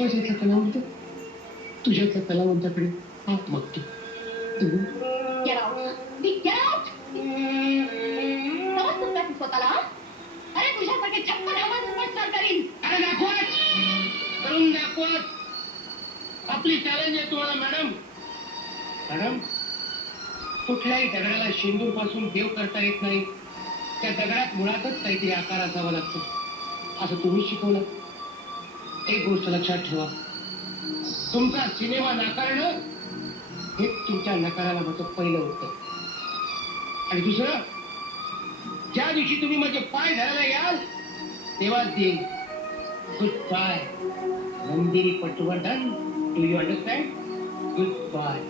माझ्यातला कलावंत तुझ्यातल्या कलावंताकडे हात मागतो. Get out! Get out! समज तुमचा स्वतःला. अरे तुझ्यासाठी छप्पन आवाज उपस्कार करीन. अरे दाखवत करून दाखवत. आपली चॅलेंज आहे तुम्हाला मॅडम. मॅडम, कुठल्याही दगडाला शेंदूर पासून देव करता येत नाही. त्या दगडात मुळातच काहीतरी आकार असावा लागतो असं तुम्ही शिकवलं. एक गोष्ट लक्षात ठेवा, तुमचा सिनेमा नाकारणं हे तुमच्या नकाराला माझं पहिलं उत्तर. आणि दुसरं, ज्या दिवशी तुम्ही माझे पाय धरायला याल तेव्हाच देईल. Good bye Mandiri Patwardhan. Do you understand? Good bye.